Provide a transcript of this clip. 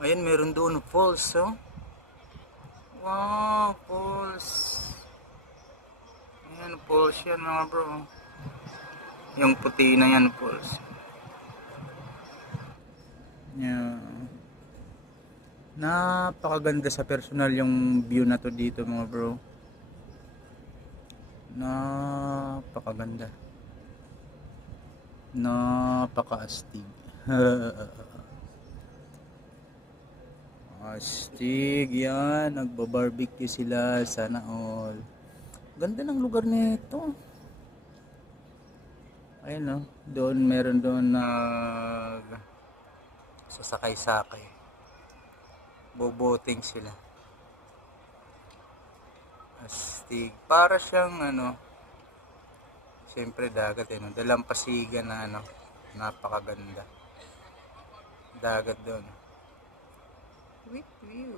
Ayun, meron doon falls, oh. Wow, falls. Ayan, falls yan mga bro. Yung puti na yan, falls. Yan. Napakaganda sa personal yung view na to dito mga bro. Napakaganda. Napakaastig. Astig yan. Nagbabarbecue sila. Sana all. Ganda ng lugar nito. Ayun, oh. Doon meron doon sasakay-sakay. Boboting sila. Astig. Para siyang siyempre dagat eh, no? Dalampasigan na napakaganda. Dagat doon. With view.